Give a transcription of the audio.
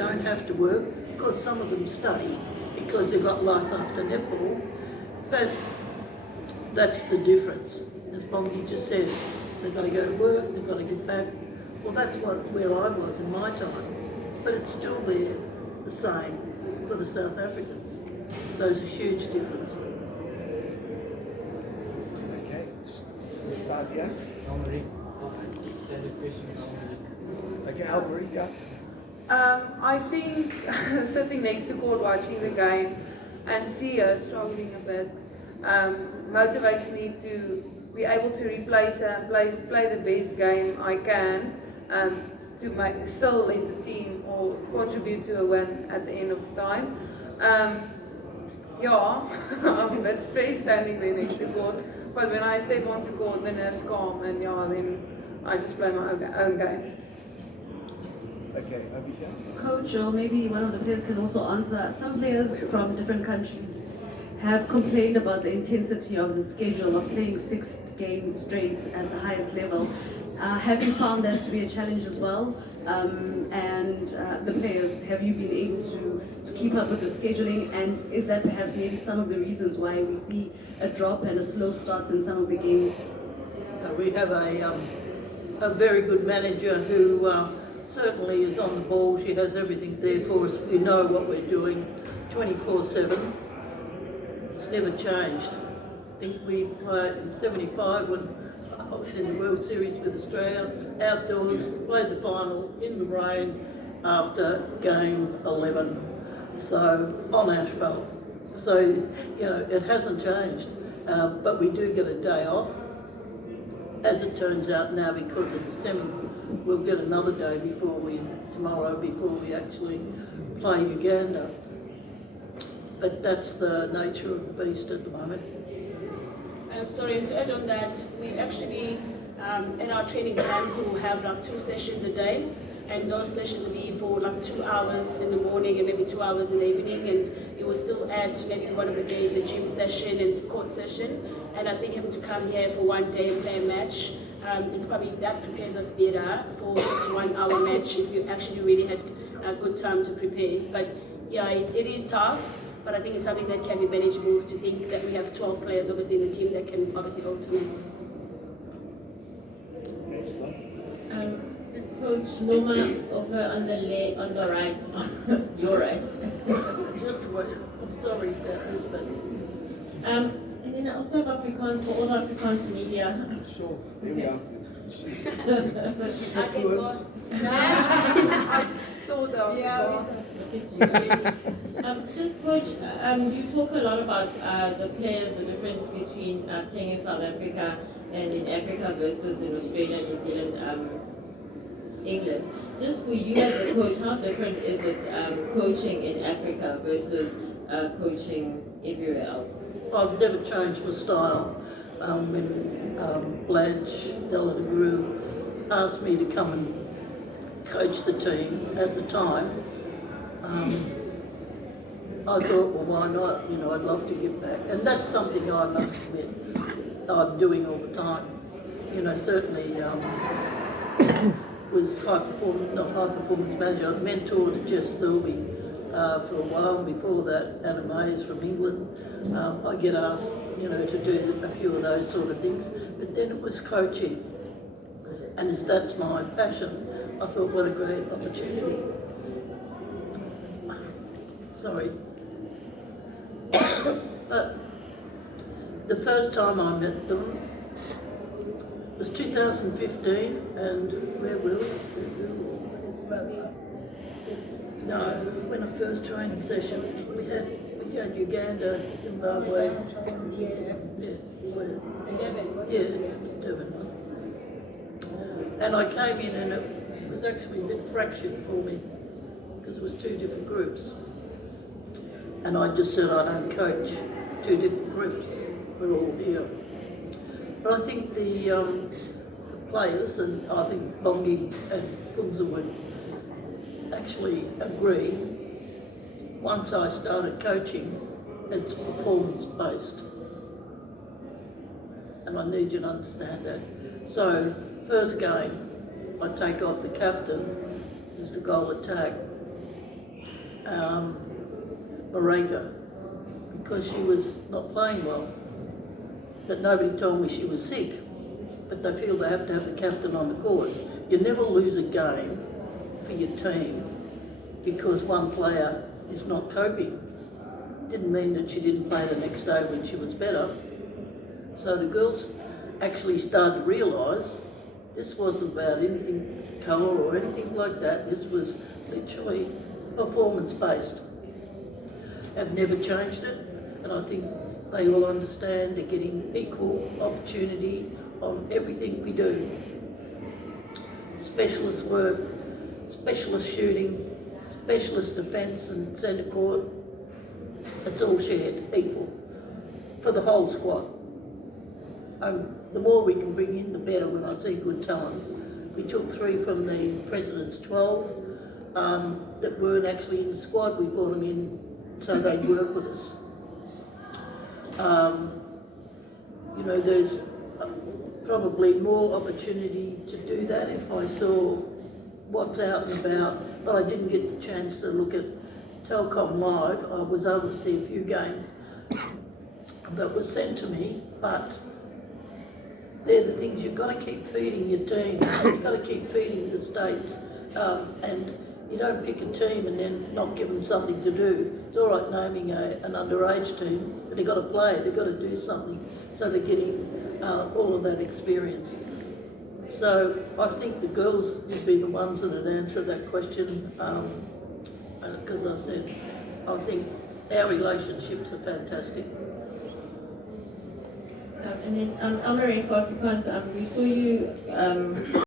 don't have to work. Of course, some of them study because they've got life after netball, but that's the difference. As Bongi just said, they've got to go to work, they've got to get back. Well, that's where I was in my time, but it's still there, the same for the South Africans. So there's a huge difference. Okay, this side here. Okay, Albury, yeah. I think sitting next to court watching the game and see her struggling a bit motivates me to be able to replace her and play the best game I can to still lead the team or contribute to a win at the end of the time. I'm a bit stressed standing there next to court, but when I step onto court, the nerves calm and then I just play my own game. Okay, over here. Coach, or maybe one of the players can also answer. Some players from different countries have complained about the intensity of the schedule of playing 6 games straight at the highest level. Have you found that to be a challenge as well? And the players, have you been able to keep up with the scheduling? And is that perhaps maybe some of the reasons why we see a drop and a slow start in some of the games? We have a very good manager who certainly is on the ball. She has everything there for us. We know what we're doing 24/7. It's never changed. I think we played in 75 when I was in the World Series with Australia, outdoors, played the final in the rain after game 11. So on asphalt. So, it hasn't changed. But we do get a day off. As it turns out now, because of the semis, we'll get another day tomorrow before we actually play Uganda. But that's the nature of the beast at the moment. Sorry, and to add on that, we actually, in our training camps, we'll have like 2 sessions a day, and those sessions will be for like 2 hours in the morning and maybe 2 hours in the evening, and you will still add maybe one of the days a gym session and court session. And I think having to come here for one day and play a match, it's probably that prepares us better for just 1 hour match if you actually really had a good time to prepare. But yeah, it is tough. But I think it's something that can be manageable to think that we have 12 players obviously in the team that can obviously alternate. Coach Norma over on the right, your right. Just wait. I'm sorry about this, but And then also Afrikaans for all Afrikaans media. Sure, there we are. I can go. I thought of Just coach, you talk a lot about the players, the difference between playing in South Africa and in Africa versus in Australia, New Zealand, England. Just for you as a coach, how different is it coaching in Africa versus coaching everywhere else? I've never changed my style. When Blanche Delaguru asked me to come and coach the team at the time, I thought, well, why not? I'd love to give back. And that's something I must admit I'm doing all the time. Certainly was not high performance manager. I mentored Jess Thirlby for a while. Before that, Anna Mays from England. I get asked, to do a few of those sort of things. But then it was coaching. And as that's my passion, I thought, what a great opportunity. Sorry. But the first time I met them was 2015, and where were we? No, when a first training session we had Uganda, Zimbabwe. Yes. Yeah, it was Durban. And I came in and it was actually a bit fractured for me because it was 2 different groups. And I just said I don't coach 2 different groups. We're all here. But I think the players, and I think Bongi and Kumza would actually agree, once I started coaching, it's performance-based. And I need you to understand that. So, first game, I take off the captain, who's the goal attack, Moreira because she was not playing well. But nobody told me she was sick. But they feel they have to have the captain on the court. You never lose a game for your team because one player is not coping. Didn't mean that she didn't play the next day when she was better. So the girls actually started to realise this wasn't about anything colour or anything like that. This was literally performance-based. Have never changed it, and I think they all understand they're getting equal opportunity on everything we do. Specialist work, specialist shooting, specialist defence and centre court, it's all shared equal for the whole squad. The more we can bring in, the better when I see good talent. We took 3 from the President's 12 that weren't actually in the squad. We brought them in so they'd work with us. You know, there's probably more opportunity to do that if I saw what's out and about, but I didn't get the chance to look at Telcom Live. I was able to see a few games that were sent to me, but they're the things you've got to keep feeding your team. You've got to keep feeding the states, and you don't pick a team and then not give them something to do. It's all right naming an underage team, but they've got to play. They've got to do something, so they're getting all of that experience. So I think the girls would be the ones that would answer that question, because I said I think our relationships are fantastic. And then, Anne-Marie, for Afrikaans, we saw you